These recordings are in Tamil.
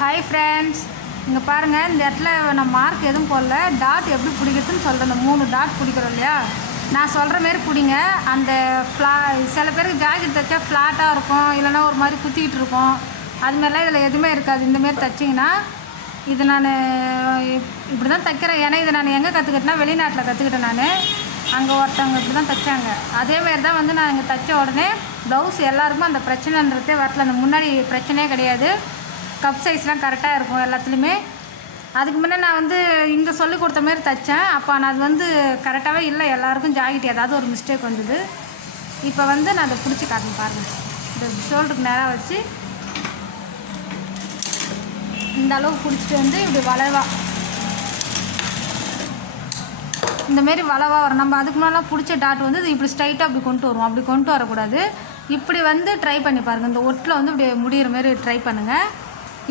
ஹாய் ஃப்ரெண்ட்ஸ், இங்கே பாருங்கள். இந்த இடத்துல நான் மார்க் எதுவும் போடல. டாட் எப்படி பிடிக்கிறதுன்னு சொல்கிறேன். இந்த 3 டாட் பிடிக்கிறோம் இல்லையா, நான் சொல்கிற மாரி பிடிங்க. அந்த சில பேருக்கு ஜாக்கெட் தைச்சா ஃப்ளாட்டாக இருக்கும், இல்லைனா ஒரு மாதிரி குத்திக்கிட்டு இருக்கும். அதுமாதிரிலாம் இதில் எதுவுமே இருக்காது. இந்தமாரி தைச்சிங்கன்னா, இது நான் இப்படி தான் தைக்கிறேன். ஏன்னா இதை நான் எங்கே கற்றுக்கிட்டேன்னா, வெளிநாட்டில் கற்றுக்கிட்டேன். நான் அங்கே ஒருத்தவங்க இப்படி தான் தைச்சாங்க. அதேமாரி தான் வந்து நான் இங்கே தைச்ச உடனே ப்ளவுஸ் எல்லாருக்கும் அந்த பிரச்சனைன்றதே வரல. அந்த முன்னாடி பிரச்சனையே கிடையாது. கப் சைஸ்லாம் கரெக்டாக இருக்கும் எல்லாத்துலேயுமே. அதுக்கு முன்னே நான் வந்து இங்கே சொல்லி கொடுத்த மாரி தைச்சேன். அப்போ நான் அது வந்து கரெக்டாகவே இல்லை. எல்லாருக்கும் ஜாக்கெட் ஏதாவது ஒரு மிஸ்டேக் வந்தது. இப்போ வந்து நான் அதை பிடிச்சி காட்டணும் பாருங்கள். இந்த ஷோல்டருக்கு நேராக வச்சு இந்த அளவுக்கு பிடிச்சிட்டு வந்து இப்படி வளைவா இந்தமாரி வளைவா வரும். நம்ம அதுக்கு முன்னாடி பிடிச்ச டாட் வந்து இது இப்படி ஸ்ட்ரைட்டாக அப்படி கொண்டு வருவோம். அப்படி கொண்டு வரக்கூடாது. இப்படி வந்து ட்ரை பண்ணி பாருங்கள். இந்த ஒட்டில் வந்து இப்படி முடிகிற மாரி ட்ரை பண்ணுங்கள்.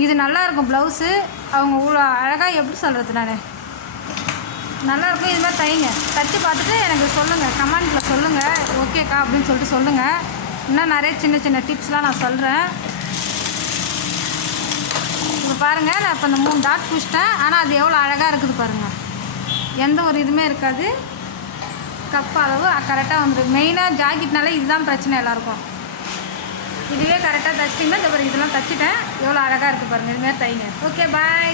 இது நல்லாயிருக்கும். ப்ளவுஸு அவங்க இவ்வளோ அழகாக எப்படி சொல்கிறது, நான் நல்லாயிருக்கும். இது மாதிரி தைங்க. தைச்சி பார்த்துட்டு எனக்கு சொல்லுங்கள், கமெண்ட்டில் சொல்லுங்கள். ஓகேக்கா அப்படின்னு சொல்லிட்டு சொல்லுங்கள். இன்னும் நிறைய சின்ன சின்ன டிப்ஸ்லாம் நான் சொல்கிறேன். இப்போ பாருங்கள், நான் இப்போ இந்த 3 டாட் பிடிச்சிட்டேன். ஆனால் அது எவ்வளோ அழகாக இருக்குது பாருங்கள். எந்த ஒரு இதுவுமே இருக்காது. கப் அளவு கரெக்டாக வந்துடும். மெயினாக ஜாக்கெட்னாலே இதுதான் பிரச்சனை எல்லாருக்கும். இதுவே கரெக்டாக தைச்சிட்டிங்கன்னா, இந்த இதெல்லாம் தைச்சிட்டேன். எவ்வளோ அழகாக இருக்குது பாருங்கள். இதுமாரி தைங்க. ஓகே, பாய்.